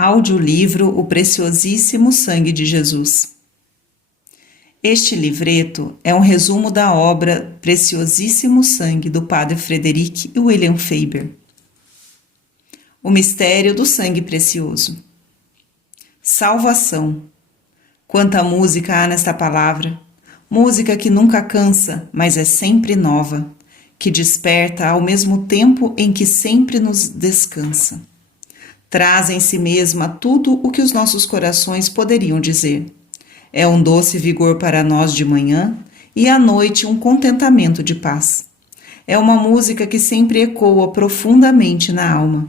Audiolivro O Preciosíssimo Sangue de Jesus. Este livreto é um resumo da obra Preciosíssimo Sangue do Padre Frederick William Faber. O mistério do sangue precioso. Salvação. Quanta música há nesta palavra, música que nunca cansa, mas é sempre nova, que desperta ao mesmo tempo em que sempre nos descansa. Traz em si mesma tudo o que os nossos corações poderiam dizer. É um doce vigor para nós de manhã e à noite um contentamento de paz. É uma música que sempre ecoa profundamente na alma.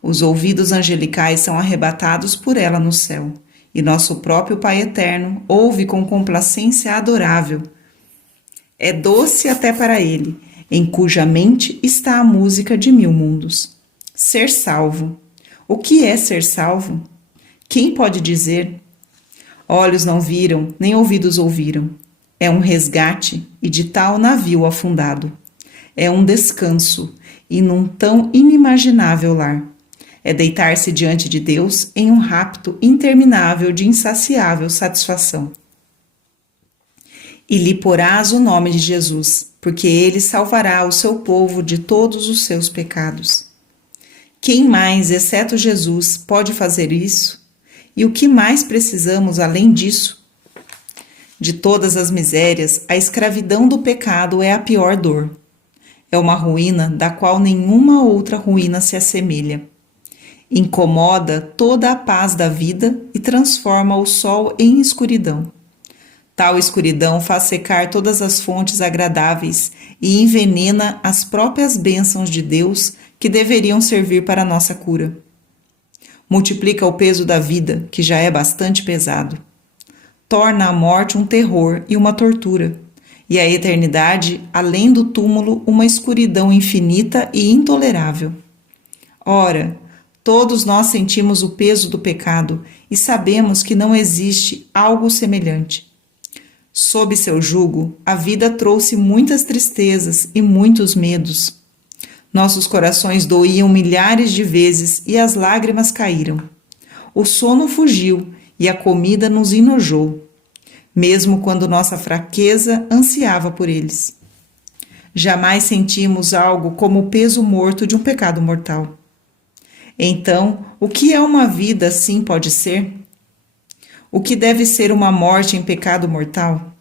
Os ouvidos angelicais são arrebatados por ela no céu, e nosso próprio Pai Eterno ouve com complacência adorável. É doce até para ele, em cuja mente está a música de mil mundos. Ser salvo. O que é ser salvo? Quem pode dizer? Olhos não viram, nem ouvidos ouviram. É um resgate e de tal navio afundado. É um descanso e num tão inimaginável lar. É deitar-se diante de Deus em um rapto interminável de insaciável satisfação. E lhe porás o nome de Jesus, porque ele salvará o seu povo de todos os seus pecados. Quem mais, exceto Jesus, pode fazer isso? E o que mais precisamos além disso? De todas as misérias, a escravidão do pecado é a pior dor. É uma ruína da qual nenhuma outra ruína se assemelha. Incomoda toda a paz da vida e transforma o sol em escuridão. Tal escuridão faz secar todas as fontes agradáveis e envenena as próprias bênçãos de Deus que deveriam servir para a nossa cura. Multiplica o peso da vida, que já é bastante pesado. Torna a morte um terror e uma tortura, e a eternidade, além do túmulo, uma escuridão infinita e intolerável. Ora, todos nós sentimos o peso do pecado e sabemos que não existe algo semelhante. Sob seu jugo, a vida trouxe muitas tristezas e muitos medos. Nossos corações doíam milhares de vezes e as lágrimas caíram. O sono fugiu e a comida nos enojou, mesmo quando nossa fraqueza ansiava por eles. Jamais sentimos algo como o peso morto de um pecado mortal. Então, o que é uma vida assim pode ser? O que deve ser uma morte em pecado mortal?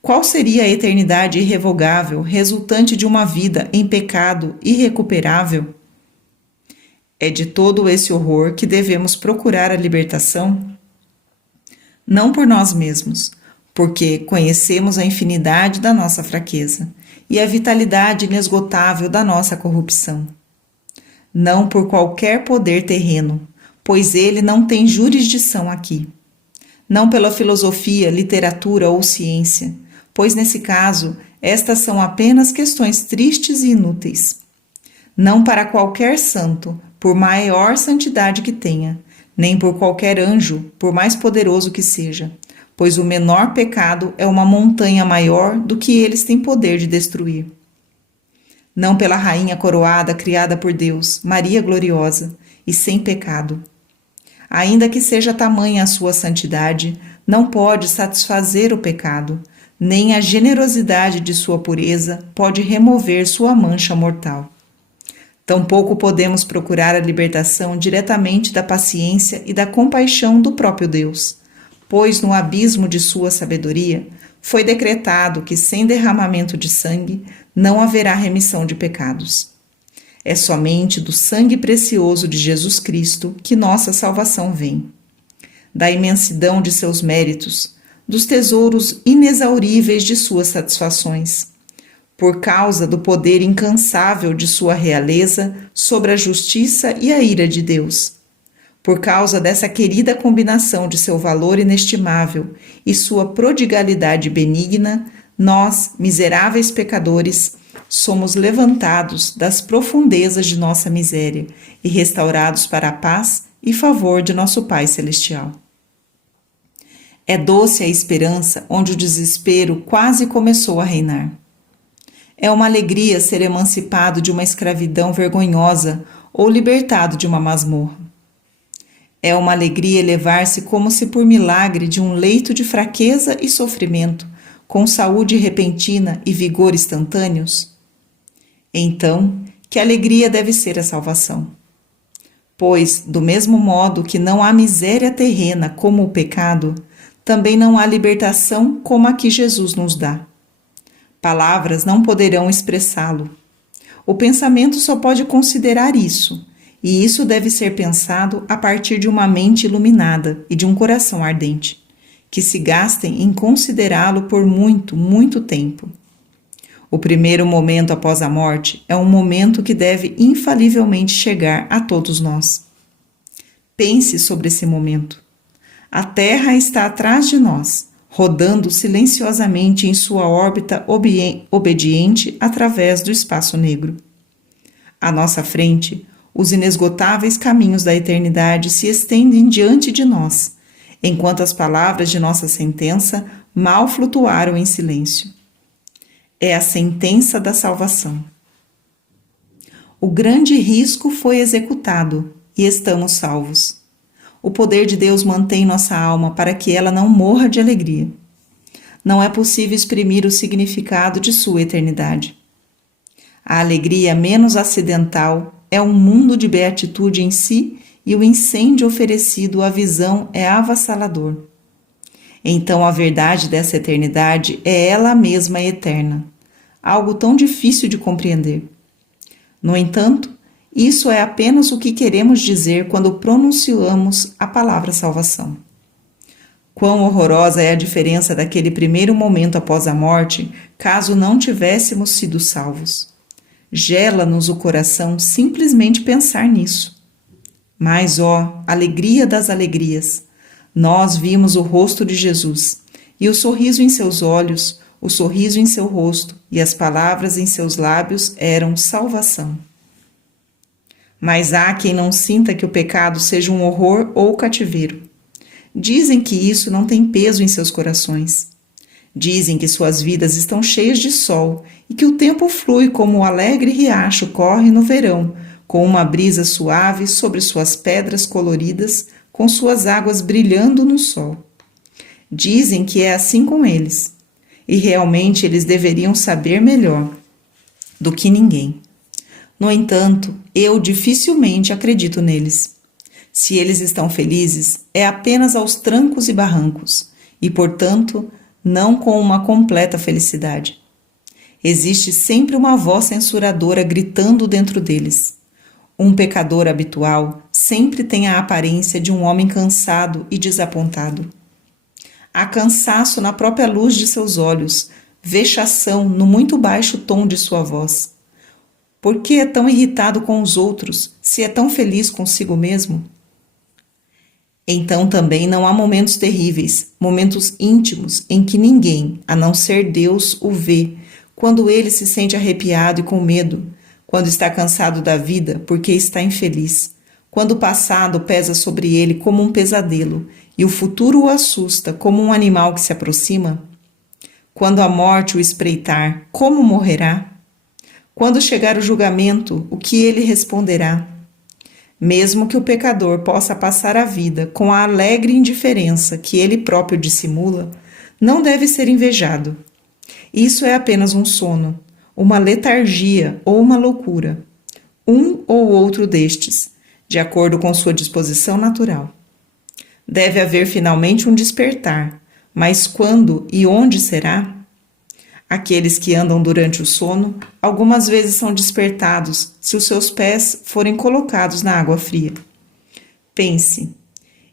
Qual seria a eternidade irrevogável resultante de uma vida em pecado irrecuperável? É de todo esse horror que devemos procurar a libertação? Não por nós mesmos, porque conhecemos a infinidade da nossa fraqueza e a vitalidade inesgotável da nossa corrupção. Não por qualquer poder terreno, pois ele não tem jurisdição aqui. Não pela filosofia, literatura ou ciência, pois nesse caso, estas são apenas questões tristes e inúteis. Não para qualquer santo, por maior santidade que tenha, nem por qualquer anjo, por mais poderoso que seja, pois o menor pecado é uma montanha maior do que eles têm poder de destruir. Não pela rainha coroada criada por Deus, Maria gloriosa e sem pecado. Ainda que seja tamanha a sua santidade, não pode satisfazer o pecado, nem a generosidade de sua pureza pode remover sua mancha mortal. Tampouco podemos procurar a libertação diretamente da paciência e da compaixão do próprio Deus, pois no abismo de sua sabedoria foi decretado que sem derramamento de sangue não haverá remissão de pecados. É somente do sangue precioso de Jesus Cristo que nossa salvação vem. Da imensidão de seus méritos, dos tesouros inexauríveis de suas satisfações, por causa do poder incansável de sua realeza sobre a justiça e a ira de Deus, por causa dessa querida combinação de seu valor inestimável e sua prodigalidade benigna, nós, miseráveis pecadores, somos levantados das profundezas de nossa miséria e restaurados para a paz e favor de nosso Pai Celestial. É doce a esperança onde o desespero quase começou a reinar. É uma alegria ser emancipado de uma escravidão vergonhosa ou libertado de uma masmorra. É uma alegria elevar-se como se por milagre de um leito de fraqueza e sofrimento, com saúde repentina e vigor instantâneos? Então, que alegria deve ser a salvação? Pois, do mesmo modo que não há miséria terrena como o pecado, também não há libertação como a que Jesus nos dá. Palavras não poderão expressá-lo. O pensamento só pode considerar isso, e isso deve ser pensado a partir de uma mente iluminada e de um coração ardente, que se gastem em considerá-lo por muito, muito tempo. O primeiro momento após a morte é um momento que deve infalivelmente chegar a todos nós. Pense sobre esse momento. A Terra está atrás de nós, rodando silenciosamente em sua órbita obediente através do espaço negro. À nossa frente, os inesgotáveis caminhos da eternidade se estendem diante de nós, enquanto as palavras de nossa sentença mal flutuaram em silêncio. É a sentença da salvação. O grande risco foi executado e estamos salvos. O poder de Deus mantém nossa alma para que ela não morra de alegria. Não é possível exprimir o significado de sua eternidade. A alegria menos acidental é um mundo de beatitude em si e o incêndio oferecido à visão é avassalador. Então a verdade dessa eternidade é ela mesma eterna, algo tão difícil de compreender. No entanto, isso é apenas o que queremos dizer quando pronunciamos a palavra salvação. Quão horrorosa é a diferença daquele primeiro momento após a morte, caso não tivéssemos sido salvos. Gela-nos o coração simplesmente pensar nisso. Mas, ó, alegria das alegrias! Nós vimos o rosto de Jesus, e o sorriso em seus olhos, o sorriso em seu rosto e as palavras em seus lábios eram salvação. Mas há quem não sinta que o pecado seja um horror ou cativeiro. Dizem que isso não tem peso em seus corações. Dizem que suas vidas estão cheias de sol e que o tempo flui como o alegre riacho corre no verão, com uma brisa suave sobre suas pedras coloridas, com suas águas brilhando no sol. Dizem que é assim com eles, e realmente eles deveriam saber melhor do que ninguém. No entanto, eu dificilmente acredito neles. Se eles estão felizes, é apenas aos trancos e barrancos, e, portanto, não com uma completa felicidade. Existe sempre uma voz censuradora gritando dentro deles. Um pecador habitual sempre tem a aparência de um homem cansado e desapontado. Há cansaço na própria luz de seus olhos, vexação no muito baixo tom de sua voz. Por que é tão irritado com os outros, se é tão feliz consigo mesmo? Então também não há momentos terríveis, momentos íntimos em que ninguém, a não ser Deus, o vê, quando ele se sente arrepiado e com medo, quando está cansado da vida porque está infeliz, quando o passado pesa sobre ele como um pesadelo e o futuro o assusta como um animal que se aproxima, quando a morte o espreitar, como morrerá? Quando chegar o julgamento, o que ele responderá? Mesmo que o pecador possa passar a vida com a alegre indiferença que ele próprio dissimula, não deve ser invejado. Isso é apenas um sono, uma letargia ou uma loucura, um ou outro destes, de acordo com sua disposição natural. Deve haver finalmente um despertar, mas quando e onde será? Aqueles que andam durante o sono, algumas vezes são despertados se os seus pés forem colocados na água fria. Pense,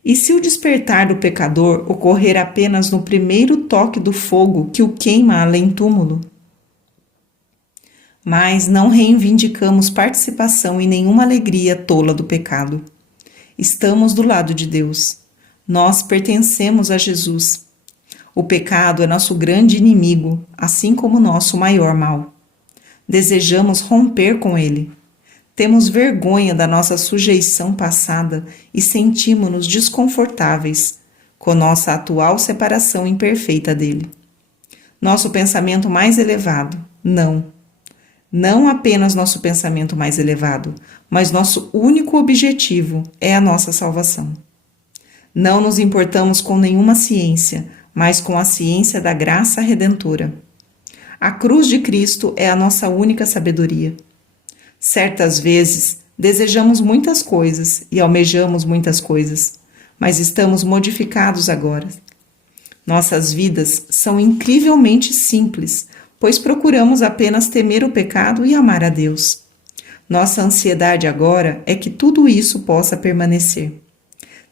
e se o despertar do pecador ocorrer apenas no primeiro toque do fogo que o queima além túmulo? Mas não reivindicamos participação em nenhuma alegria tola do pecado. Estamos do lado de Deus. Nós pertencemos a Jesus. O pecado é nosso grande inimigo, assim como nosso maior mal. Desejamos romper com ele. Temos vergonha da nossa sujeição passada e sentimos-nos desconfortáveis com nossa atual separação imperfeita dele. Nosso pensamento mais elevado, não apenas nosso pensamento mais elevado, mas nosso único objetivo é a nossa salvação. Não nos importamos com nenhuma ciência, mas com a ciência da graça redentora. A cruz de Cristo é a nossa única sabedoria. Certas vezes, desejamos muitas coisas e almejamos muitas coisas, mas estamos modificados agora. Nossas vidas são incrivelmente simples, pois procuramos apenas temer o pecado e amar a Deus. Nossa ansiedade agora é que tudo isso possa permanecer.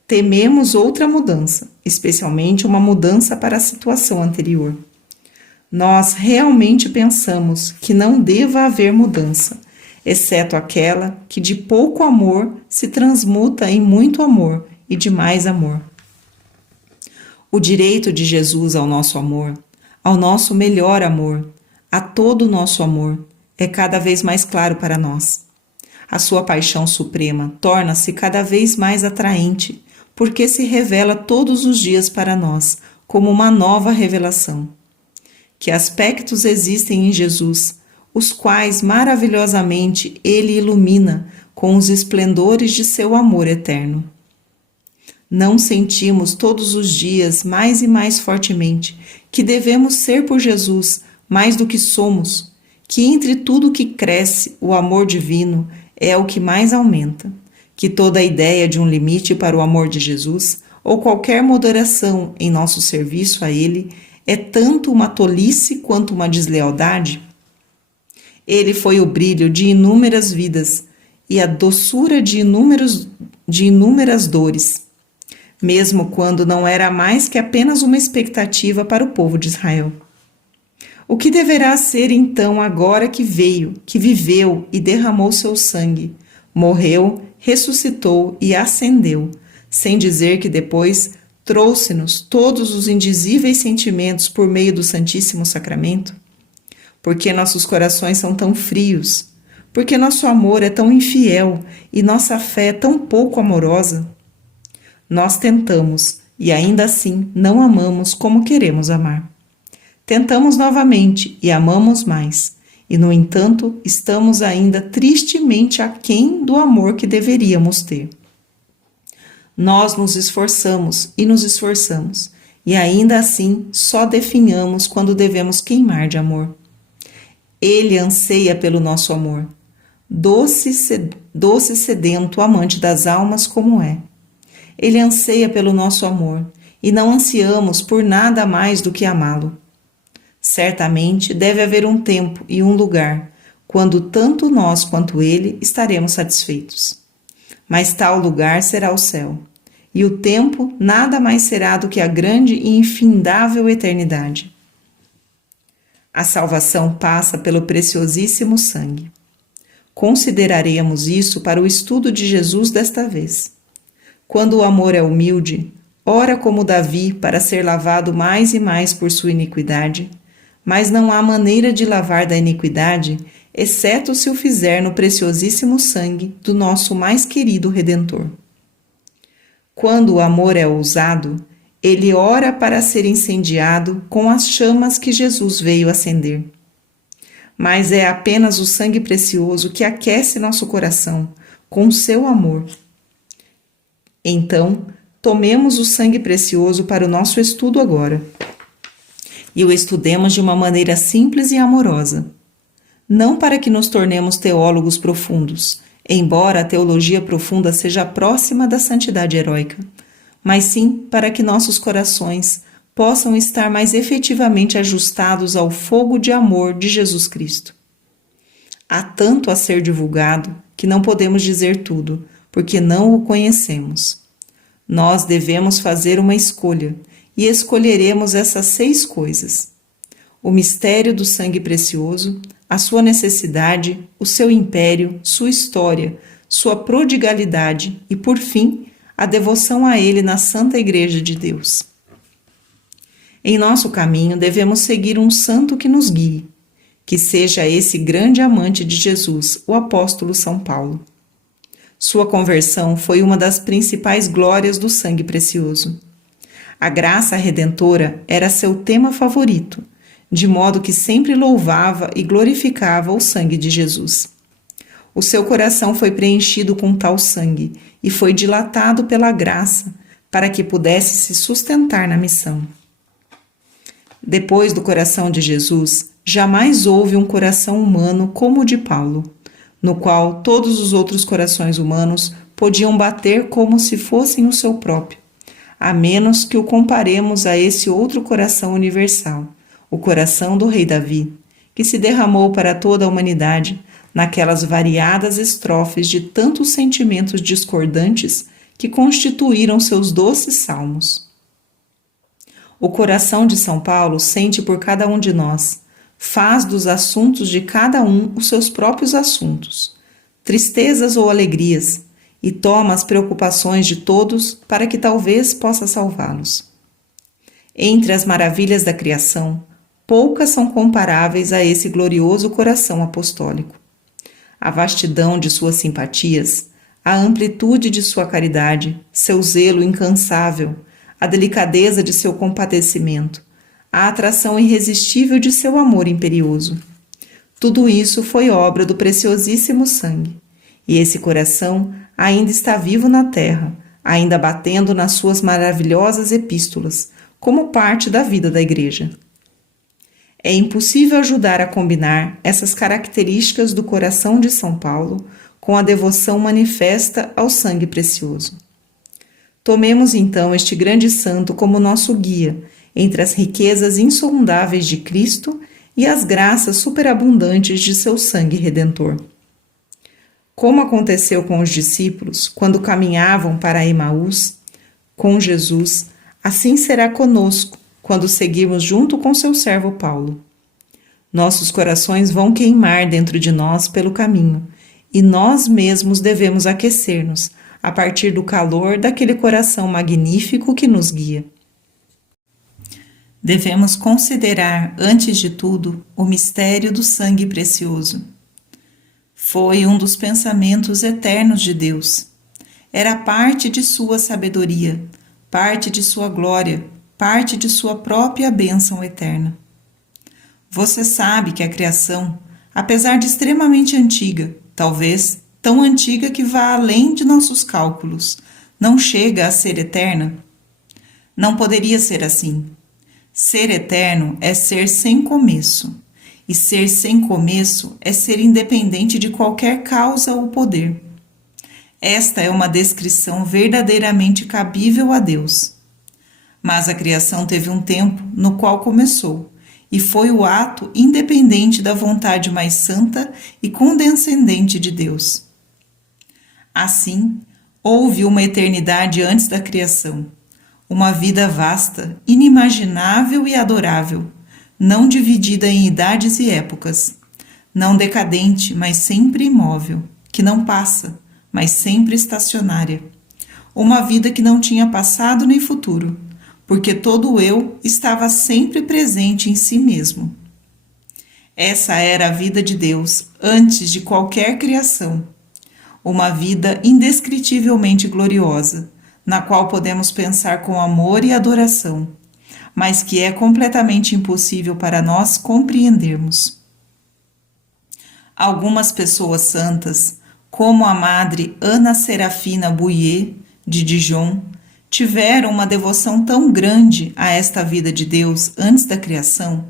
Tememos outra mudança, especialmente uma mudança para a situação anterior. Nós realmente pensamos que não deva haver mudança, exceto aquela que de pouco amor se transmuta em muito amor e de mais amor. O direito de Jesus ao nosso amor, ao nosso melhor amor, a todo o nosso amor, é cada vez mais claro para nós. A sua paixão suprema torna-se cada vez mais atraente, porque se revela todos os dias para nós como uma nova revelação. Que aspectos existem em Jesus, os quais maravilhosamente Ele ilumina com os esplendores de seu amor eterno. Não sentimos todos os dias mais e mais fortemente que devemos ser por Jesus mais do que somos, que entre tudo que cresce o amor divino é o que mais aumenta, que toda a ideia de um limite para o amor de Jesus ou qualquer moderação em nosso serviço a Ele é tanto uma tolice quanto uma deslealdade? Ele foi o brilho de inúmeras vidas e a doçura de inúmeras dores, mesmo quando não era mais que apenas uma expectativa para o povo de Israel. O que deverá ser então agora que veio, que viveu e derramou seu sangue, morreu, ressuscitou e ascendeu, sem dizer que depois trouxe-nos todos os indizíveis sentimentos por meio do Santíssimo Sacramento? Por que nossos corações são tão frios? Por que nosso amor é tão infiel e nossa fé tão pouco amorosa? Nós tentamos e ainda assim não amamos como queremos amar. Tentamos novamente e amamos mais, e no entanto estamos ainda tristemente aquém do amor que deveríamos ter. Nós nos esforçamos e ainda assim só definhamos quando devemos queimar de amor. Ele anseia pelo nosso amor, doce sedento amante das almas como é. Ele anseia pelo nosso amor e não ansiamos por nada mais do que amá-lo. Certamente deve haver um tempo e um lugar quando tanto nós quanto ele estaremos satisfeitos. Mas tal lugar será o céu, e o tempo nada mais será do que a grande e infindável eternidade. A salvação passa pelo preciosíssimo sangue. Consideraremos isso para o estudo de Jesus desta vez. Quando o amor é humilde, ora como Davi para ser lavado mais e mais por sua iniquidade, mas não há maneira de lavar da iniquidade, exceto se o fizer no preciosíssimo sangue do nosso mais querido Redentor. Quando o amor é ousado, ele ora para ser incendiado com as chamas que Jesus veio acender. Mas é apenas o sangue precioso que aquece nosso coração com o seu amor. Então, tomemos o sangue precioso para o nosso estudo agora. E o estudemos de uma maneira simples e amorosa. Não para que nos tornemos teólogos profundos, embora a teologia profunda seja próxima da santidade heróica, mas sim para que nossos corações possam estar mais efetivamente ajustados ao fogo de amor de Jesus Cristo. Há tanto a ser divulgado que não podemos dizer tudo, porque não o conhecemos. Nós devemos fazer uma escolha, e escolheremos essas 6 coisas: o mistério do sangue precioso, a sua necessidade, o seu império, sua história, sua prodigalidade e, por fim, a devoção a ele na Santa Igreja de Deus. Em nosso caminho devemos seguir um santo que nos guie, que seja esse grande amante de Jesus, o apóstolo São Paulo. Sua conversão foi uma das principais glórias do sangue precioso. A graça redentora era seu tema favorito, de modo que sempre louvava e glorificava o sangue de Jesus. O seu coração foi preenchido com tal sangue e foi dilatado pela graça, para que pudesse se sustentar na missão. Depois do coração de Jesus, jamais houve um coração humano como o de Paulo, no qual todos os outros corações humanos podiam bater como se fossem o seu próprio, a menos que o comparemos a esse outro coração universal, o coração do rei Davi, que se derramou para toda a humanidade naquelas variadas estrofes de tantos sentimentos discordantes que constituíram seus doces salmos. O coração de São Paulo sente por cada um de nós, faz dos assuntos de cada um os seus próprios assuntos, tristezas ou alegrias, e toma as preocupações de todos para que talvez possa salvá-los. Entre as maravilhas da criação, poucas são comparáveis a esse glorioso coração apostólico. A vastidão de suas simpatias, a amplitude de sua caridade, seu zelo incansável, a delicadeza de seu compadecimento, a atração irresistível de seu amor imperioso. Tudo isso foi obra do preciosíssimo sangue, e esse coração ainda está vivo na terra, ainda batendo nas suas maravilhosas epístolas, como parte da vida da Igreja. É impossível ajudar a combinar essas características do coração de São Paulo com a devoção manifesta ao sangue precioso. Tomemos então este grande santo como nosso guia entre as riquezas insondáveis de Cristo e as graças superabundantes de seu sangue redentor. Como aconteceu com os discípulos quando caminhavam para Emaús com Jesus, assim será conosco quando seguirmos junto com seu servo Paulo. Nossos corações vão queimar dentro de nós pelo caminho, e nós mesmos devemos aquecer-nos a partir do calor daquele coração magnífico que nos guia. Devemos considerar, antes de tudo, o mistério do sangue precioso. Foi um dos pensamentos eternos de Deus. Era parte de sua sabedoria, parte de sua glória, parte de sua própria bênção eterna. Você sabe que a criação, apesar de extremamente antiga, talvez tão antiga que vá além de nossos cálculos, não chega a ser eterna? Não poderia ser assim. Ser eterno é ser sem começo, e ser sem começo é ser independente de qualquer causa ou poder. Esta é uma descrição verdadeiramente cabível a Deus. Mas a criação teve um tempo no qual começou, e foi o ato independente da vontade mais santa e condescendente de Deus. Assim, houve uma eternidade antes da criação, uma vida vasta, inimaginável e adorável, não dividida em idades e épocas, não decadente, mas sempre imóvel, que não passa, mas sempre estacionária. Uma vida que não tinha passado nem futuro, porque todo o eu estava sempre presente em si mesmo. Essa era a vida de Deus antes de qualquer criação, uma vida indescritivelmente gloriosa, na qual podemos pensar com amor e adoração, mas que é completamente impossível para nós compreendermos. Algumas pessoas santas, como a Madre Ana Serafina Bouyer, de Dijon, tiveram uma devoção tão grande a esta vida de Deus antes da criação,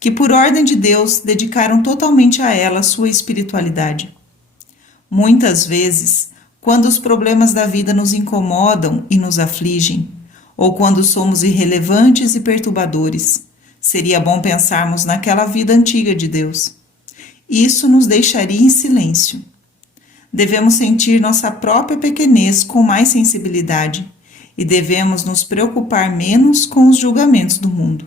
que por ordem de Deus dedicaram totalmente a ela sua espiritualidade. Muitas vezes, quando os problemas da vida nos incomodam e nos afligem, ou quando somos irrelevantes e perturbadores, seria bom pensarmos naquela vida antiga de Deus. Isso nos deixaria em silêncio. Devemos sentir nossa própria pequenez com mais sensibilidade e devemos nos preocupar menos com os julgamentos do mundo.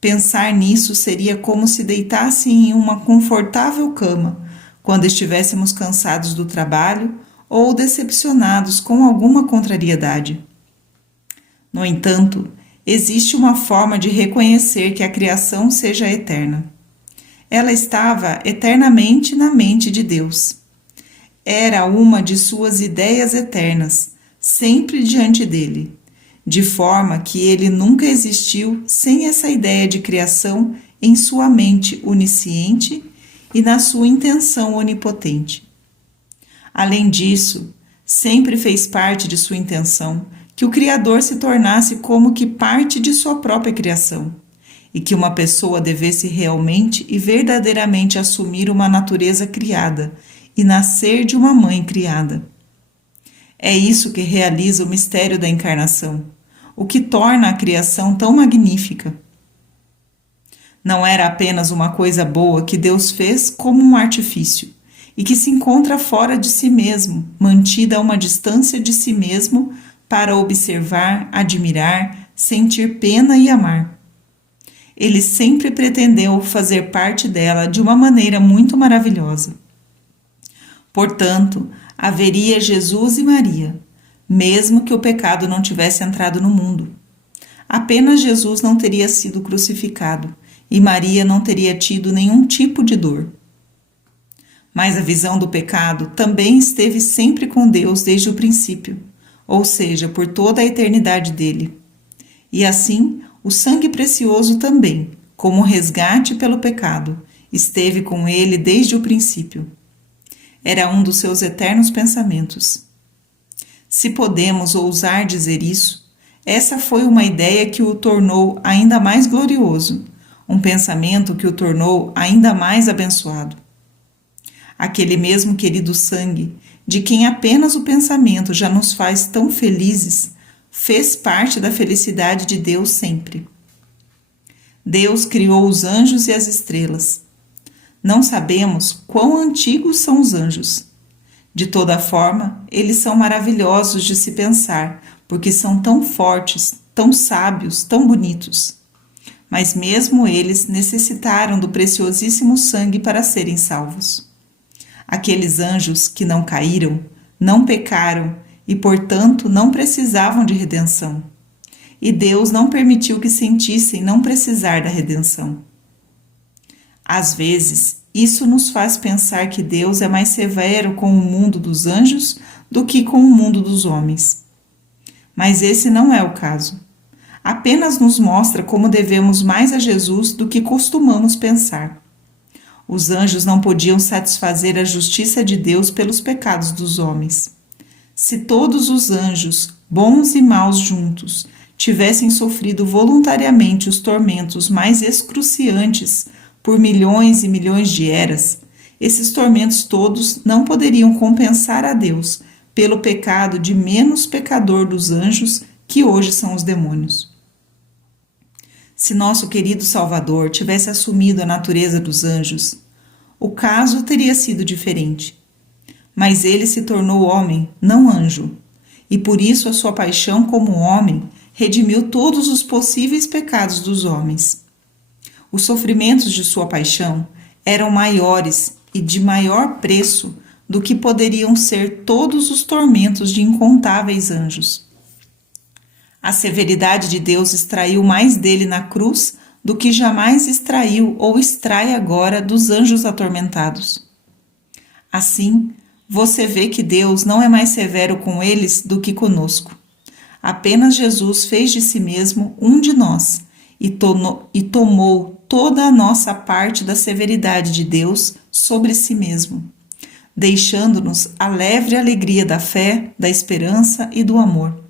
Pensar nisso seria como se deitasse em uma confortável cama quando estivéssemos cansados do trabalho ou decepcionados com alguma contrariedade. No entanto, existe uma forma de reconhecer que a criação seja eterna. Ela estava eternamente na mente de Deus. Era uma de suas ideias eternas, sempre diante dele, de forma que ele nunca existiu sem essa ideia de criação em sua mente onisciente e na sua intenção onipotente. Além disso, sempre fez parte de sua intenção que o Criador se tornasse como que parte de sua própria criação, e que uma pessoa devesse realmente e verdadeiramente assumir uma natureza criada e nascer de uma mãe criada. É isso que realiza o mistério da encarnação, o que torna a criação tão magnífica. Não era apenas uma coisa boa que Deus fez como um artifício, e que se encontra fora de si mesmo, mantida a uma distância de si mesmo para observar, admirar, sentir pena e amar. Ele sempre pretendeu fazer parte dela de uma maneira muito maravilhosa. Portanto, haveria Jesus e Maria, mesmo que o pecado não tivesse entrado no mundo. Apenas Jesus não teria sido crucificado e Maria não teria tido nenhum tipo de dor. Mas a visão do pecado também esteve sempre com Deus desde o princípio, ou seja, por toda a eternidade dele. E assim, o sangue precioso também, como resgate pelo pecado, esteve com ele desde o princípio. Era um dos seus eternos pensamentos. Se podemos ousar dizer isso, essa foi uma ideia que o tornou ainda mais glorioso, um pensamento que o tornou ainda mais abençoado. Aquele mesmo querido sangue, de quem apenas o pensamento já nos faz tão felizes, fez parte da felicidade de Deus sempre. Deus criou os anjos e as estrelas. Não sabemos quão antigos são os anjos. De toda forma, eles são maravilhosos de se pensar, porque são tão fortes, tão sábios, tão bonitos. Mas mesmo eles necessitaram do preciosíssimo sangue para serem salvos. Aqueles anjos que não caíram, não pecaram e, portanto, não precisavam de redenção. E Deus não permitiu que sentissem não precisar da redenção. Às vezes, isso nos faz pensar que Deus é mais severo com o mundo dos anjos do que com o mundo dos homens. Mas esse não é o caso. Apenas nos mostra como devemos mais a Jesus do que costumamos pensar. Os anjos não podiam satisfazer a justiça de Deus pelos pecados dos homens. Se todos os anjos, bons e maus juntos, tivessem sofrido voluntariamente os tormentos mais excruciantes por milhões e milhões de eras, esses tormentos todos não poderiam compensar a Deus pelo pecado de menos pecador dos anjos, que hoje são os demônios. Se nosso querido Salvador tivesse assumido a natureza dos anjos, o caso teria sido diferente. Mas ele se tornou homem, não anjo, e por isso a sua paixão como homem redimiu todos os possíveis pecados dos homens. Os sofrimentos de sua paixão eram maiores e de maior preço do que poderiam ser todos os tormentos de incontáveis anjos. A severidade de Deus extraiu mais dele na cruz do que jamais extraiu ou extrai agora dos anjos atormentados. Assim, você vê que Deus não é mais severo com eles do que conosco. Apenas Jesus fez de si mesmo um de nós e tomou toda a nossa parte da severidade de Deus sobre si mesmo, deixando-nos a leve alegria da fé, da esperança e do amor.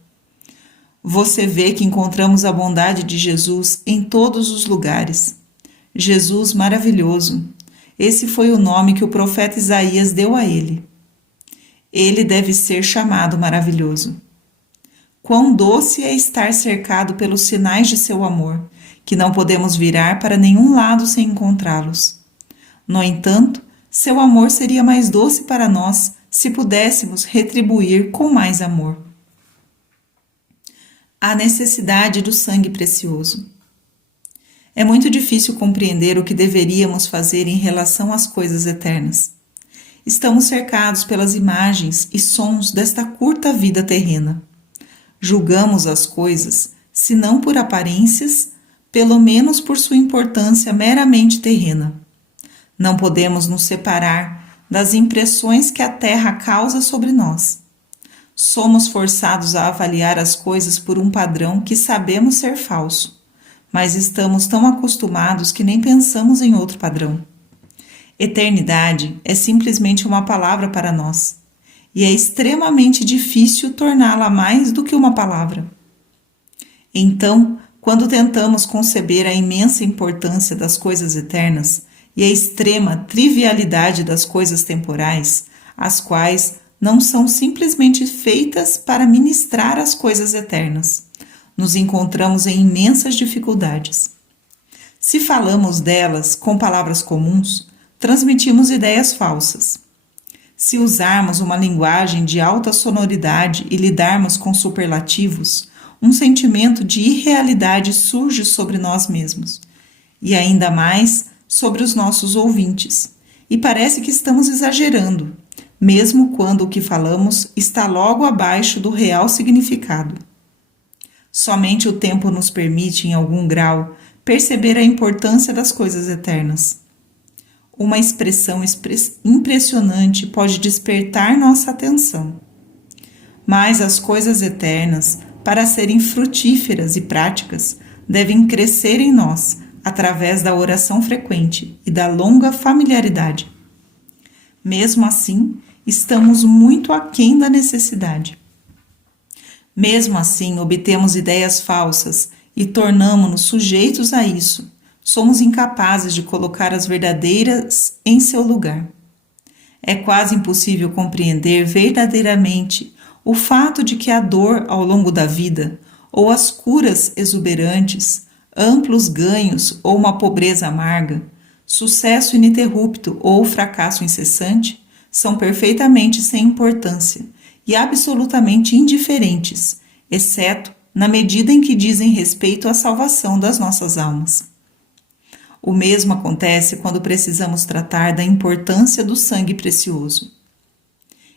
Você vê que encontramos a bondade de Jesus em todos os lugares. Jesus maravilhoso. Esse foi o nome que o profeta Isaías deu a ele. Ele deve ser chamado maravilhoso. Quão doce é estar cercado pelos sinais de seu amor, que não podemos virar para nenhum lado sem encontrá-los. No entanto, seu amor seria mais doce para nós se pudéssemos retribuir com mais amor. A necessidade do sangue precioso. É muito difícil compreender o que deveríamos fazer em relação às coisas eternas. Estamos cercados pelas imagens e sons desta curta vida terrena. Julgamos as coisas, se não por aparências, pelo menos por sua importância meramente terrena. Não podemos nos separar das impressões que a terra causa sobre nós. Somos forçados a avaliar as coisas por um padrão que sabemos ser falso, mas estamos tão acostumados que nem pensamos em outro padrão. Eternidade é simplesmente uma palavra para nós. e é extremamente difícil torná-la mais do que uma palavra. Então, quando tentamos conceber a imensa importância das coisas eternas e a extrema trivialidade das coisas temporais, as quais não são simplesmente feitas para ministrar as coisas eternas, nos encontramos em imensas dificuldades. Se falamos delas com palavras comuns, transmitimos ideias falsas. Se usarmos uma linguagem de alta sonoridade e lidarmos com superlativos, um sentimento de irrealidade surge sobre nós mesmos, e ainda mais sobre os nossos ouvintes, e parece que estamos exagerando, mesmo quando o que falamos está logo abaixo do real significado. Somente o tempo nos permite, em algum grau, perceber a importância das coisas eternas. Uma expressão impressionante pode despertar nossa atenção. Mas as coisas eternas, para serem frutíferas e práticas, devem crescer em nós através da oração frequente e da longa familiaridade. Mesmo assim, estamos muito aquém da necessidade. Mesmo assim, obtemos ideias falsas e tornamo-nos sujeitos a isso. Somos incapazes de colocar as verdadeiras em seu lugar. É quase impossível compreender verdadeiramente o fato de que a dor ao longo da vida, ou as curas exuberantes, amplos ganhos ou uma pobreza amarga, sucesso ininterrupto ou fracasso incessante, são perfeitamente sem importância e absolutamente indiferentes, exceto na medida em que dizem respeito à salvação das nossas almas. O mesmo acontece quando precisamos tratar da importância do sangue precioso.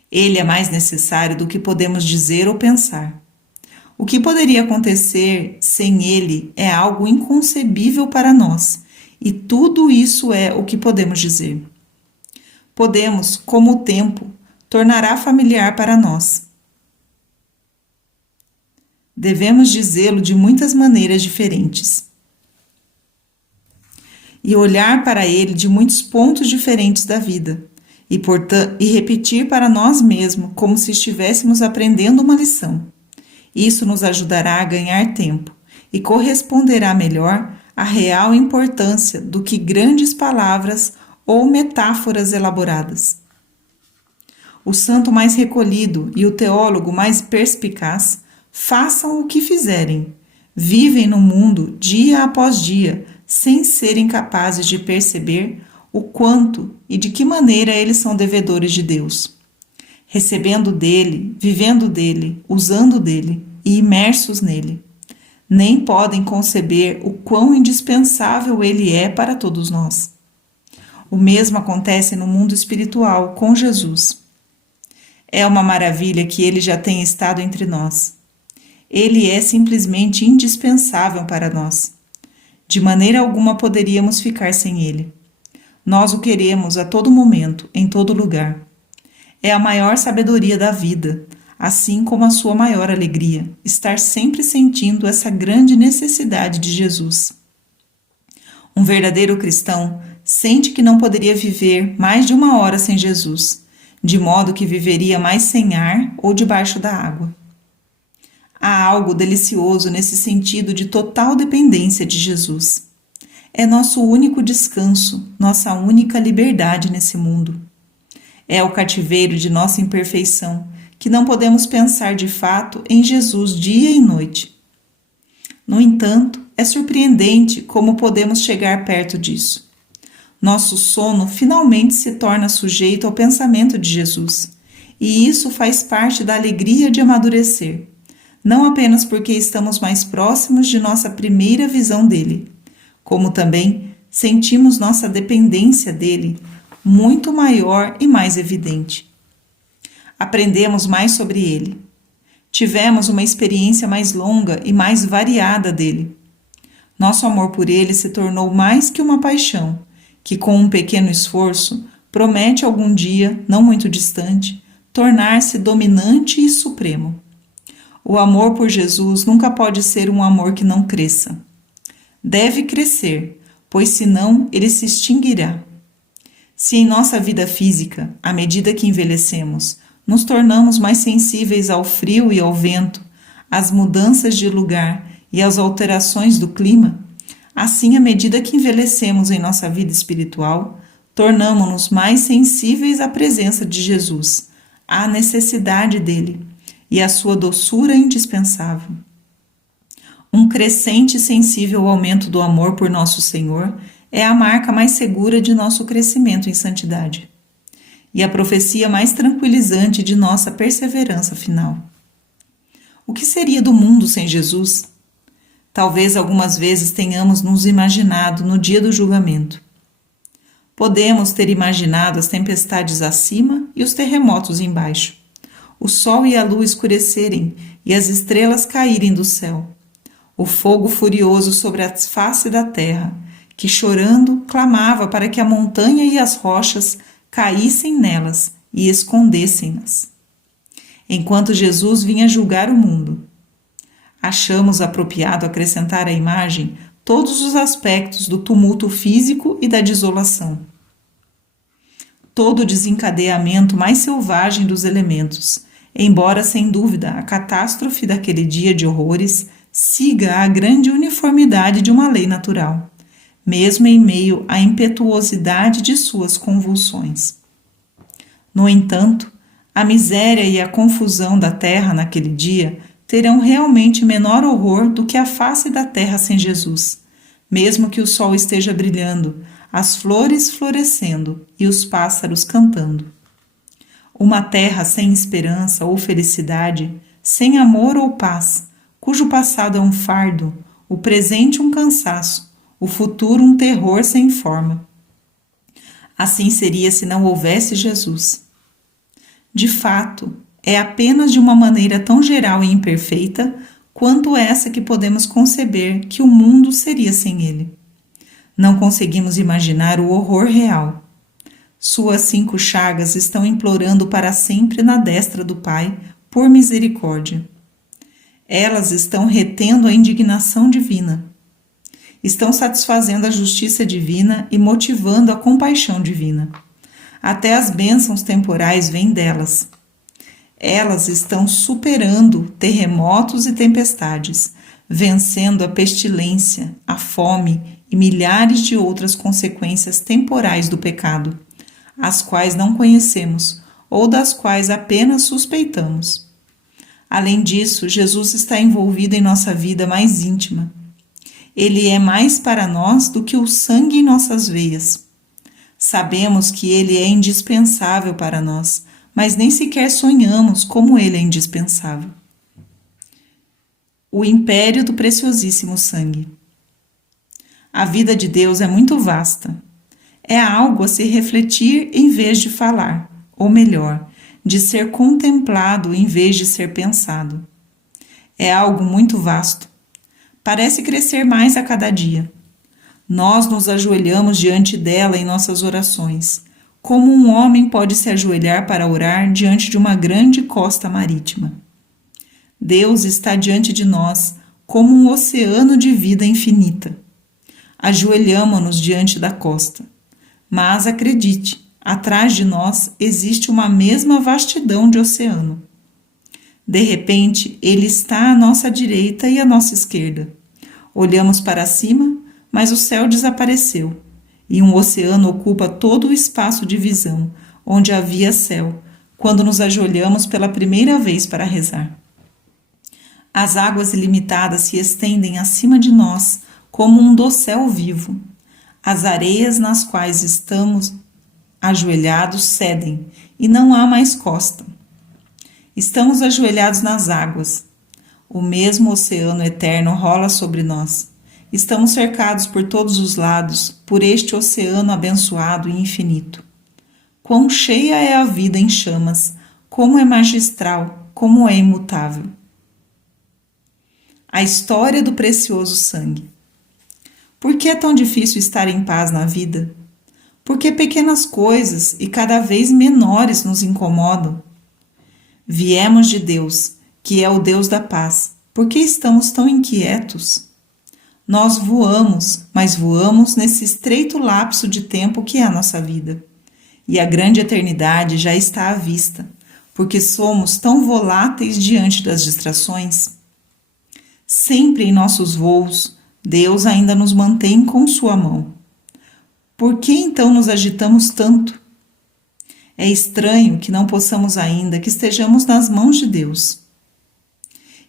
Ele é mais necessário do que podemos dizer ou pensar. O que poderia acontecer sem ele é algo inconcebível para nós, e tudo isso é o que podemos dizer. Podemos, como o tempo, tornará familiar para nós. Devemos dizê-lo de muitas maneiras diferentes e olhar para ele de muitos pontos diferentes da vida. E repetir para nós mesmos como se estivéssemos aprendendo uma lição. Isso nos ajudará a ganhar tempo e corresponderá melhor à real importância do que grandes palavras ou metáforas elaboradas. O santo mais recolhido e o teólogo mais perspicaz façam o que fizerem. Vivem no mundo dia após dia, sem serem capazes de perceber o quanto e de que maneira eles são devedores de Deus. Recebendo dele, vivendo dele, usando dele e imersos nele. Nem podem conceber o quão indispensável ele é para todos nós. O mesmo acontece no mundo espiritual com Jesus. É uma maravilha que ele já tenha estado entre nós. Ele é simplesmente indispensável para nós. De maneira alguma poderíamos ficar sem ele. Nós o queremos a todo momento, em todo lugar. É a maior sabedoria da vida, assim como a sua maior alegria, estar sempre sentindo essa grande necessidade de Jesus. Um verdadeiro cristão sente que não poderia viver mais de uma hora sem Jesus, de modo que viveria mais sem ar ou debaixo da água. Há algo delicioso nesse sentido de total dependência de Jesus. É nosso único descanso, nossa única liberdade nesse mundo. É o cativeiro de nossa imperfeição, que não podemos pensar de fato em Jesus dia e noite. No entanto, é surpreendente como podemos chegar perto disso. Nosso sono finalmente se torna sujeito ao pensamento de Jesus, e isso faz parte da alegria de amadurecer, não apenas porque estamos mais próximos de nossa primeira visão dele, como também sentimos nossa dependência dele muito maior e mais evidente. Aprendemos mais sobre ele. Tivemos uma experiência mais longa e mais variada dele. Nosso amor por ele se tornou mais que uma paixão, que com um pequeno esforço promete algum dia, não muito distante, tornar-se dominante e supremo. O amor por Jesus nunca pode ser um amor que não cresça. Deve crescer, pois senão ele se extinguirá. Se em nossa vida física, à medida que envelhecemos, nos tornamos mais sensíveis ao frio e ao vento, às mudanças de lugar e às alterações do clima, assim, à medida que envelhecemos em nossa vida espiritual, tornamo-nos mais sensíveis à presença de Jesus, à necessidade dele e à sua doçura indispensável. Um crescente e sensível aumento do amor por nosso Senhor é a marca mais segura de nosso crescimento em santidade e a profecia mais tranquilizante de nossa perseverança final. O que seria do mundo sem Jesus? Talvez algumas vezes tenhamos nos imaginado no dia do julgamento. Podemos ter imaginado as tempestades acima e os terremotos embaixo, o sol e a lua escurecerem e as estrelas caírem do céu, o fogo furioso sobre a face da terra, que chorando clamava para que a montanha e as rochas caíssem nelas e escondessem-nas. Enquanto Jesus vinha julgar o mundo, achamos apropriado acrescentar à imagem todos os aspectos do tumulto físico e da desolação. Todo o desencadeamento mais selvagem dos elementos, embora sem dúvida a catástrofe daquele dia de horrores siga a grande uniformidade de uma lei natural, mesmo em meio à impetuosidade de suas convulsões. No entanto, a miséria e a confusão da terra naquele dia terão realmente menor horror do que a face da terra sem Jesus, mesmo que o sol esteja brilhando, as flores florescendo e os pássaros cantando. Uma terra sem esperança ou felicidade, sem amor ou paz, cujo passado é um fardo, o presente um cansaço, o futuro um terror sem forma. Assim seria se não houvesse Jesus. De fato, é apenas de uma maneira tão geral e imperfeita quanto essa que podemos conceber que o mundo seria sem ele. Não conseguimos imaginar o horror real. Suas 5 chagas estão implorando para sempre na destra do Pai por misericórdia. Elas estão retendo a indignação divina. Estão satisfazendo a justiça divina e motivando a compaixão divina. Até as bênçãos temporais vêm delas. Elas estão superando terremotos e tempestades, vencendo a pestilência, a fome e milhares de outras consequências temporais do pecado, as quais não conhecemos ou das quais apenas suspeitamos. Além disso, Jesus está envolvido em nossa vida mais íntima. Ele é mais para nós do que o sangue em nossas veias. Sabemos que ele é indispensável para nós, mas nem sequer sonhamos como ele é indispensável. O império do preciosíssimo sangue. A vida de Deus é muito vasta. É algo a se refletir em vez de falar, ou melhor, de ser contemplado em vez de ser pensado. É algo muito vasto. Parece crescer mais a cada dia. Nós nos ajoelhamos diante dela em nossas orações, como um homem pode se ajoelhar para orar diante de uma grande costa marítima. Deus está diante de nós como um oceano de vida infinita. Ajoelhamo-nos diante da costa. Mas acredite, atrás de nós existe uma mesma vastidão de oceano. De repente, ele está à nossa direita e à nossa esquerda. Olhamos para cima, mas o céu desapareceu, e um oceano ocupa todo o espaço de visão, onde havia céu, quando nos ajoelhamos pela primeira vez para rezar. As águas ilimitadas se estendem acima de nós, como um dossel vivo. As areias nas quais estamos ajoelhados cedem, e não há mais costa. Estamos ajoelhados nas águas. O mesmo oceano eterno rola sobre nós. Estamos cercados por todos os lados, por este oceano abençoado e infinito. Quão cheia é a vida em chamas, como é magistral, como é imutável. A história do precioso sangue. Por que é tão difícil estar em paz na vida? Porque pequenas coisas e cada vez menores nos incomodam. Viemos de Deus, que é o Deus da paz. Por que estamos tão inquietos? Nós voamos, mas voamos nesse estreito lapso de tempo que é a nossa vida. E a grande eternidade já está à vista, porque somos tão voláteis diante das distrações? Sempre em nossos voos, Deus ainda nos mantém com sua mão. Por que então nos agitamos tanto? É estranho que não possamos ainda que estejamos nas mãos de Deus.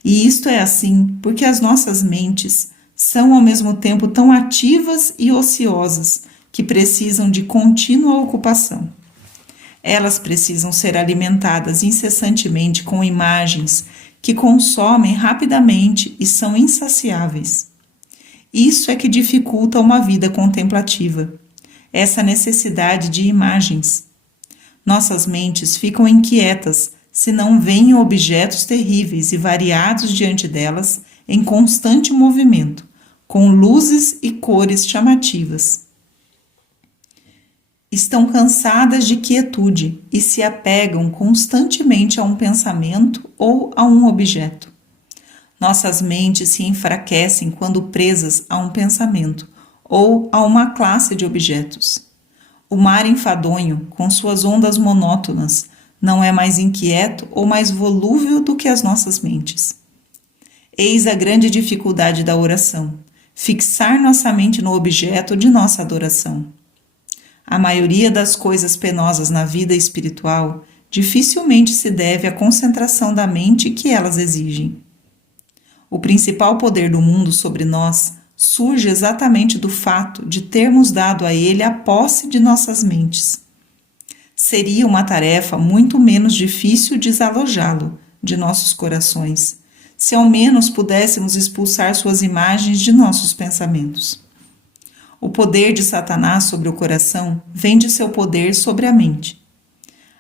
E isto é assim porque as nossas mentes são ao mesmo tempo tão ativas e ociosas que precisam de contínua ocupação. Elas precisam ser alimentadas incessantemente com imagens que consomem rapidamente e são insaciáveis. Isso é que dificulta uma vida contemplativa, essa necessidade de imagens. Nossas mentes ficam inquietas se não veem objetos terríveis e variados diante delas em constante movimento, com luzes e cores chamativas. Estão cansadas de quietude e se apegam constantemente a um pensamento ou a um objeto. Nossas mentes se enfraquecem quando presas a um pensamento ou a uma classe de objetos. O mar enfadonho, com suas ondas monótonas, não é mais inquieto ou mais volúvel do que as nossas mentes. Eis a grande dificuldade da oração: fixar nossa mente no objeto de nossa adoração. A maioria das coisas penosas na vida espiritual dificilmente se deve à concentração da mente que elas exigem. O principal poder do mundo sobre nós surge exatamente do fato de termos dado a ele a posse de nossas mentes. Seria uma tarefa muito menos difícil desalojá-lo de nossos corações, se ao menos pudéssemos expulsar suas imagens de nossos pensamentos. O poder de Satanás sobre o coração vem de seu poder sobre a mente.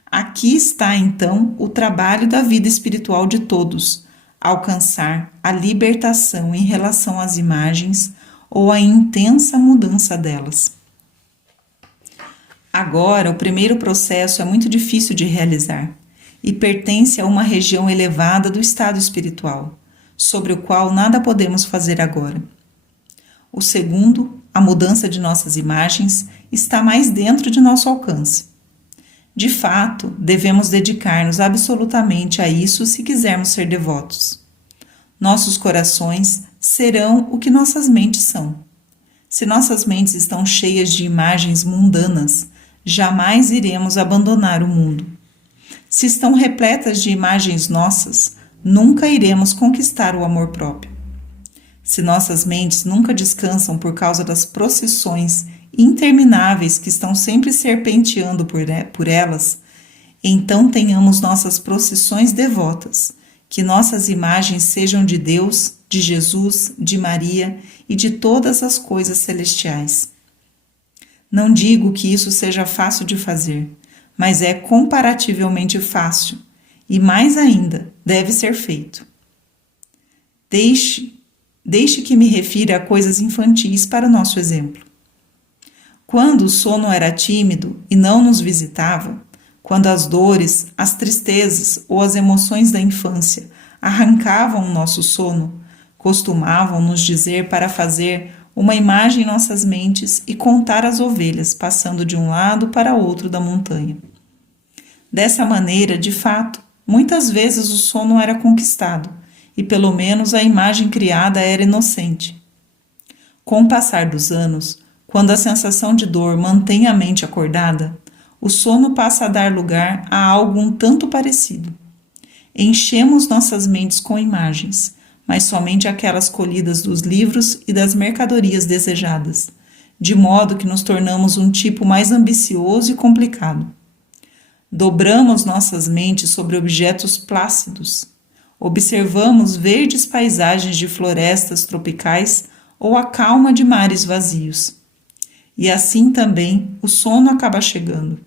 Aqui está, então, o trabalho da vida espiritual de todos: alcançar a libertação em relação às imagens ou a intensa mudança delas. Agora, o primeiro processo é muito difícil de realizar e pertence a uma região elevada do estado espiritual, sobre o qual nada podemos fazer agora. O segundo, a mudança de nossas imagens, está mais dentro de nosso alcance. De fato, devemos dedicar-nos absolutamente a isso se quisermos ser devotos. Nossos corações serão o que nossas mentes são. Se nossas mentes estão cheias de imagens mundanas, jamais iremos abandonar o mundo. Se estão repletas de imagens nossas, nunca iremos conquistar o amor próprio. Se nossas mentes nunca descansam por causa das procissões intermináveis que estão sempre serpenteando por elas, então tenhamos nossas procissões devotas, que nossas imagens sejam de Deus, de Jesus, de Maria e de todas as coisas celestiais. Não digo que isso seja fácil de fazer, mas é comparativamente fácil e, mais ainda, deve ser feito. Deixe que me refira a coisas infantis para o nosso exemplo. Quando o sono era tímido e não nos visitava, quando as dores, as tristezas ou as emoções da infância arrancavam o nosso sono, costumavam nos dizer para fazer uma imagem em nossas mentes e contar as ovelhas passando de um lado para outro da montanha. Dessa maneira, de fato, muitas vezes o sono era conquistado e pelo menos a imagem criada era inocente. Com o passar dos anos, quando a sensação de dor mantém a mente acordada, o sono passa a dar lugar a algo um tanto parecido. Enchemos nossas mentes com imagens, mas somente aquelas colhidas dos livros e das mercadorias desejadas, de modo que nos tornamos um tipo mais ambicioso e complicado. Dobramos nossas mentes sobre objetos plácidos. Observamos verdes paisagens de florestas tropicais ou a calma de mares vazios. E assim também o sono acaba chegando.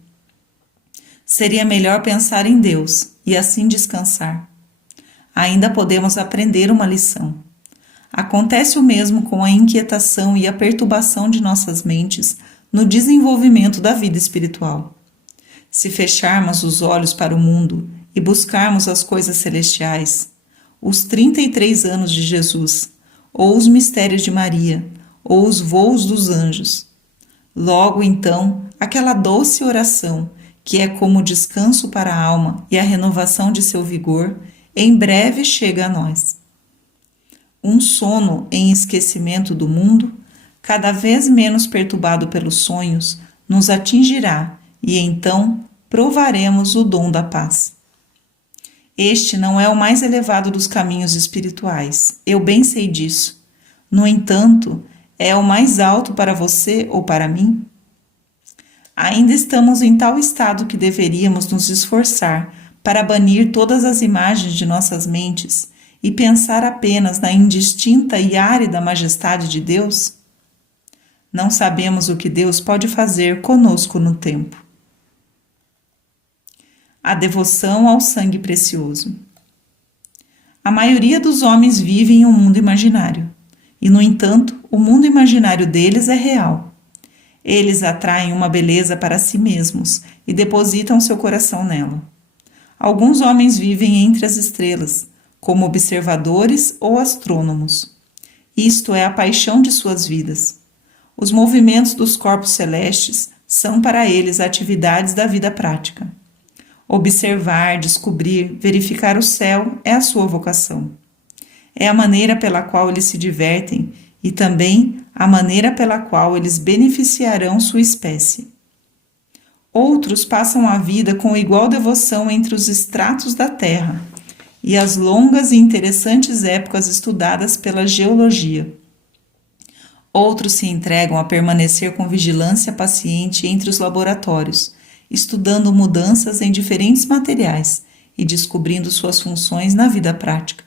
Seria melhor pensar em Deus e assim descansar. Ainda podemos aprender uma lição. Acontece o mesmo com a inquietação e a perturbação de nossas mentes no desenvolvimento da vida espiritual. Se fecharmos os olhos para o mundo e buscarmos as coisas celestiais, os 33 anos de Jesus, ou os mistérios de Maria, ou os voos dos anjos, logo então aquela doce oração que é como o descanso para a alma e a renovação de seu vigor, em breve chega a nós. Um sono em esquecimento do mundo, cada vez menos perturbado pelos sonhos, nos atingirá e então provaremos o dom da paz. Este não é o mais elevado dos caminhos espirituais, eu bem sei disso. No entanto, é o mais alto para você ou para mim? Ainda estamos em tal estado que deveríamos nos esforçar para banir todas as imagens de nossas mentes e pensar apenas na indistinta e árida majestade de Deus? Não sabemos o que Deus pode fazer conosco no tempo. A devoção ao sangue precioso. A maioria dos homens vive em um mundo imaginário, e, no entanto, o mundo imaginário deles é real. Eles atraem uma beleza para si mesmos e depositam seu coração nela. Alguns homens vivem entre as estrelas, como observadores ou astrônomos. Isto é a paixão de suas vidas. Os movimentos dos corpos celestes são para eles atividades da vida prática. Observar, descobrir, verificar o céu é a sua vocação. É a maneira pela qual eles se divertem e também a maneira pela qual eles beneficiarão sua espécie. Outros passam a vida com igual devoção entre os estratos da Terra e as longas e interessantes épocas estudadas pela geologia. Outros se entregam a permanecer com vigilância paciente entre os laboratórios, estudando mudanças em diferentes materiais e descobrindo suas funções na vida prática.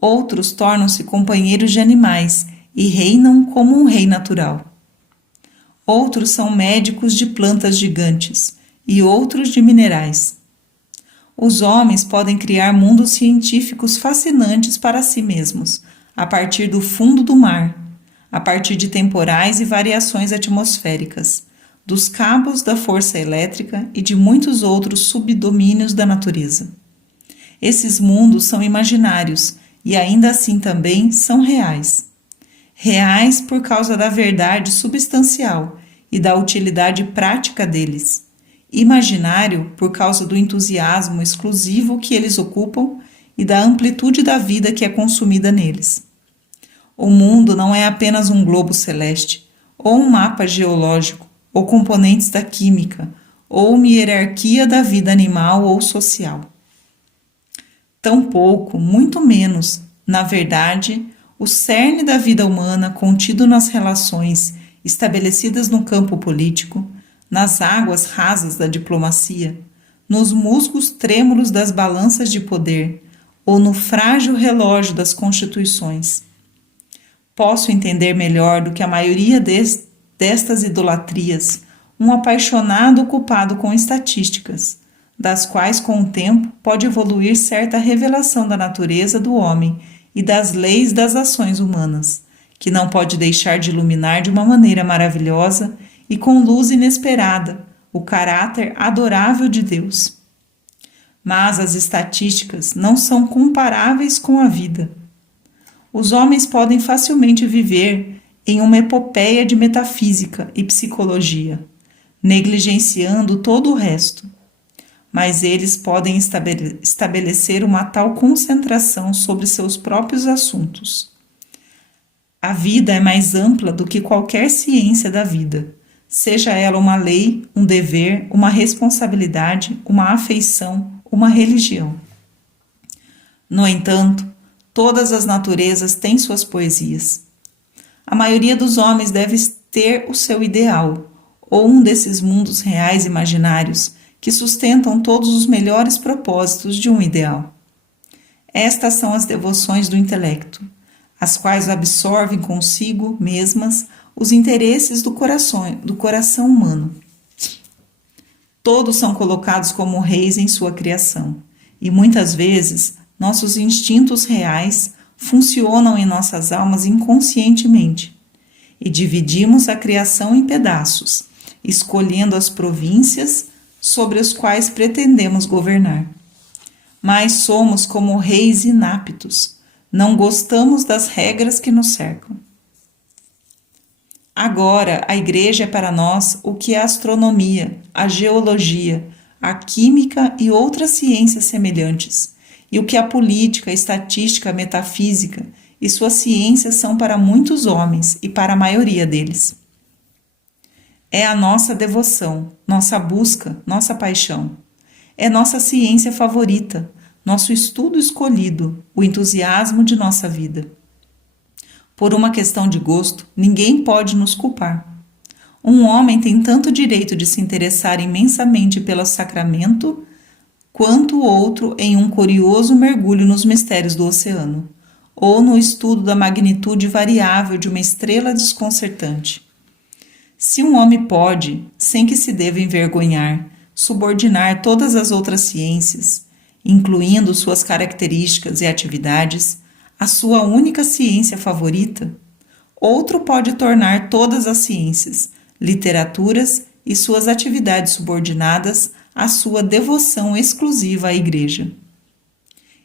Outros tornam-se companheiros de animais e reinam como um rei natural. Outros são médicos de plantas gigantes e outros de minerais. Os homens podem criar mundos científicos fascinantes para si mesmos, a partir do fundo do mar, a partir de temporais e variações atmosféricas, dos cabos da força elétrica e de muitos outros subdomínios da natureza. Esses mundos são imaginários e ainda assim também são reais. Reais por causa da verdade substancial e da utilidade prática deles. Imaginário por causa do entusiasmo exclusivo que eles ocupam e da amplitude da vida que é consumida neles. O mundo não é apenas um globo celeste, ou um mapa geológico, ou componentes da química, ou uma hierarquia da vida animal ou social. Tampouco, muito menos, na verdade, o cerne da vida humana contido nas relações estabelecidas no campo político, nas águas rasas da diplomacia, nos musgos trêmulos das balanças de poder ou no frágil relógio das constituições. Posso entender melhor do que a maioria destas idolatrias um apaixonado ocupado com estatísticas, das quais com o tempo pode evoluir certa revelação da natureza do homem e das leis das ações humanas, que não pode deixar de iluminar de uma maneira maravilhosa e com luz inesperada o caráter adorável de Deus. Mas as estatísticas não são comparáveis com a vida. Os homens podem facilmente viver em uma epopeia de metafísica e psicologia, negligenciando todo o resto. Mas eles podem estabelecer uma tal concentração sobre seus próprios assuntos. A vida é mais ampla do que qualquer ciência da vida, seja ela uma lei, um dever, uma responsabilidade, uma afeição, uma religião. No entanto, todas as naturezas têm suas poesias. A maioria dos homens deve ter o seu ideal, ou um desses mundos reais imaginários que sustentam todos os melhores propósitos de um ideal. Estas são as devoções do intelecto, as quais absorvem consigo mesmas os interesses do coração humano. Todos são colocados como reis em sua criação, e muitas vezes nossos instintos reais funcionam em nossas almas inconscientemente, e dividimos a criação em pedaços, escolhendo as províncias sobre as quais pretendemos governar. Mas somos como reis inaptos, não gostamos das regras que nos cercam. Agora, a Igreja é para nós o que a astronomia, a geologia, a química e outras ciências semelhantes, e o que a política, a estatística, a metafísica e suas ciências são para muitos homens e para a maioria deles. É a nossa devoção, nossa busca, nossa paixão. É nossa ciência favorita, nosso estudo escolhido, o entusiasmo de nossa vida. Por uma questão de gosto, ninguém pode nos culpar. Um homem tem tanto direito de se interessar imensamente pelo sacramento, quanto o outro em um curioso mergulho nos mistérios do oceano, ou no estudo da magnitude variável de uma estrela desconcertante. Se um homem pode, sem que se deva envergonhar, subordinar todas as outras ciências, incluindo suas características e atividades, a sua única ciência favorita, outro pode tornar todas as ciências, literaturas e suas atividades subordinadas à sua devoção exclusiva à Igreja.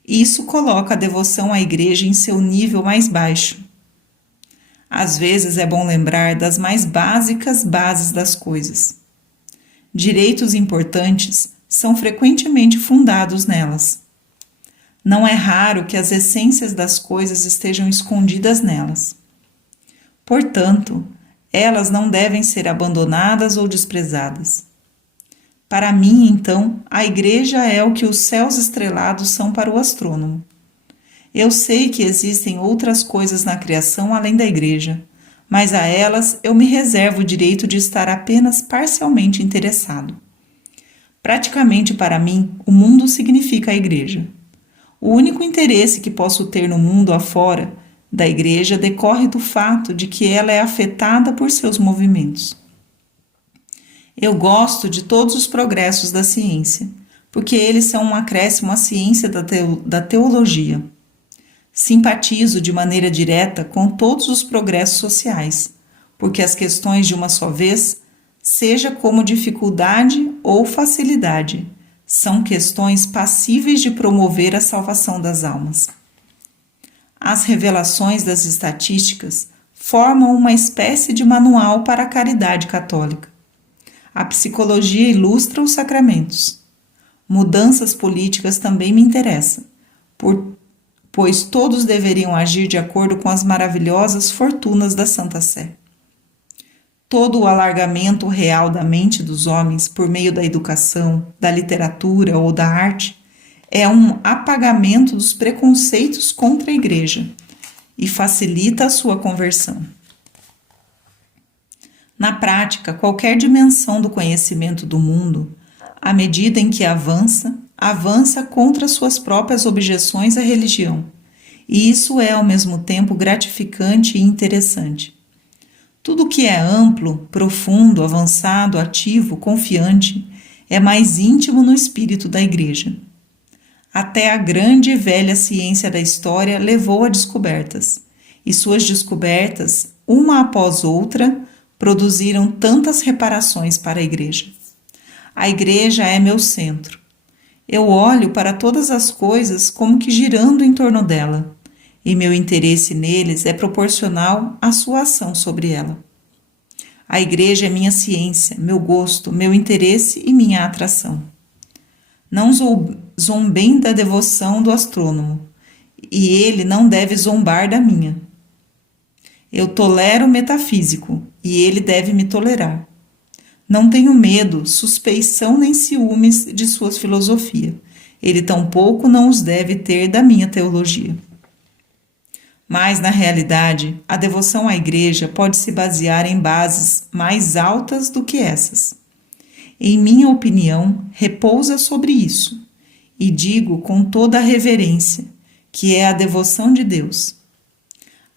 Isso coloca a devoção à Igreja em seu nível mais baixo. Às vezes é bom lembrar das mais básicas bases das coisas. Direitos importantes são frequentemente fundados nelas. Não é raro que as essências das coisas estejam escondidas nelas. Portanto, elas não devem ser abandonadas ou desprezadas. Para mim, então, a Igreja é o que os céus estrelados são para o astrônomo. Eu sei que existem outras coisas na criação além da Igreja, mas a elas eu me reservo o direito de estar apenas parcialmente interessado. Praticamente para mim, o mundo significa a Igreja. O único interesse que posso ter no mundo afora da Igreja decorre do fato de que ela é afetada por seus movimentos. Eu gosto de todos os progressos da ciência, porque eles são um acréscimo à ciência da teologia. Simpatizo de maneira direta com todos os progressos sociais, porque as questões de uma só vez, seja como dificuldade ou facilidade, são questões passíveis de promover a salvação das almas. As revelações das estatísticas formam uma espécie de manual para a caridade católica. A psicologia ilustra os sacramentos. Mudanças políticas também me interessam, pois todos deveriam agir de acordo com as maravilhosas fortunas da Santa Sé. Todo o alargamento real da mente dos homens por meio da educação, da literatura ou da arte é um apagamento dos preconceitos contra a Igreja e facilita a sua conversão. Na prática, qualquer dimensão do conhecimento do mundo, à medida em que avança contra suas próprias objeções à religião, e isso é ao mesmo tempo gratificante e interessante. Tudo que é amplo, profundo, avançado, ativo, confiante, é mais íntimo no espírito da Igreja. Até a grande e velha ciência da história levou a descobertas, e suas descobertas, uma após outra, produziram tantas reparações para a Igreja. A Igreja é meu centro. Eu olho para todas as coisas como que girando em torno dela, e meu interesse neles é proporcional à sua ação sobre ela. A Igreja é minha ciência, meu gosto, meu interesse e minha atração. Não zombem da devoção do astrônomo, e ele não deve zombar da minha. Eu tolero o metafísico, e ele deve me tolerar. Não tenho medo, suspeição nem ciúmes de sua filosofia. Ele tampouco não os deve ter da minha teologia. Mas, na realidade, a devoção à Igreja pode se basear em bases mais altas do que essas. Em minha opinião, repousa sobre isso, e digo com toda a reverência, que é a devoção de Deus.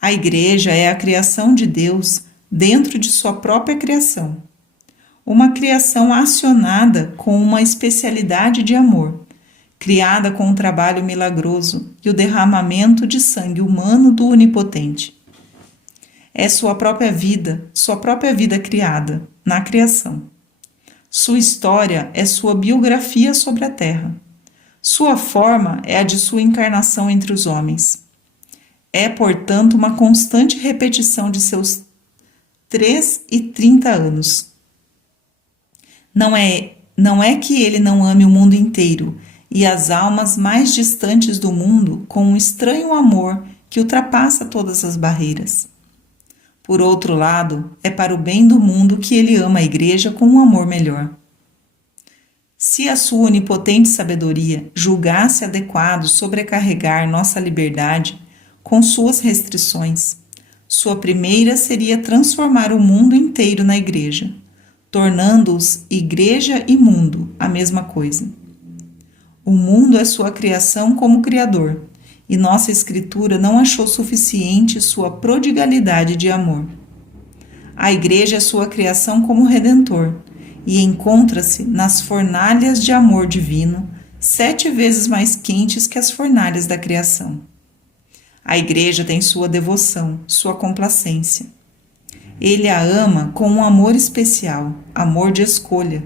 A Igreja é a criação de Deus dentro de sua própria criação. Uma criação acionada com uma especialidade de amor, criada com um trabalho milagroso e o derramamento de sangue humano do Onipotente. É sua própria vida criada, na criação. Sua história é sua biografia sobre a terra. Sua forma é a de sua encarnação entre os homens. É, portanto, uma constante repetição de seus 3,30 anos. Não é que ele não ame o mundo inteiro e as almas mais distantes do mundo com um estranho amor que ultrapassa todas as barreiras. Por outro lado, é para o bem do mundo que ele ama a Igreja com um amor melhor. Se a sua onipotente sabedoria julgasse adequado sobrecarregar nossa liberdade com suas restrições, sua primeira seria transformar o mundo inteiro na Igreja, tornando-os Igreja e mundo a mesma coisa. O mundo é sua criação como Criador, e nossa Escritura não achou suficiente sua prodigalidade de amor. A Igreja é sua criação como Redentor, e encontra-se nas fornalhas de amor divino, 7 vezes mais quentes que as fornalhas da criação. A Igreja tem sua devoção, sua complacência. Ele a ama com um amor especial, amor de escolha.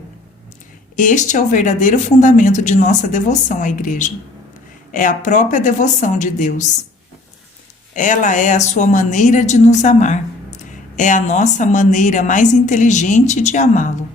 Este é o verdadeiro fundamento de nossa devoção à Igreja. É a própria devoção de Deus. Ela é a sua maneira de nos amar. É a nossa maneira mais inteligente de amá-lo.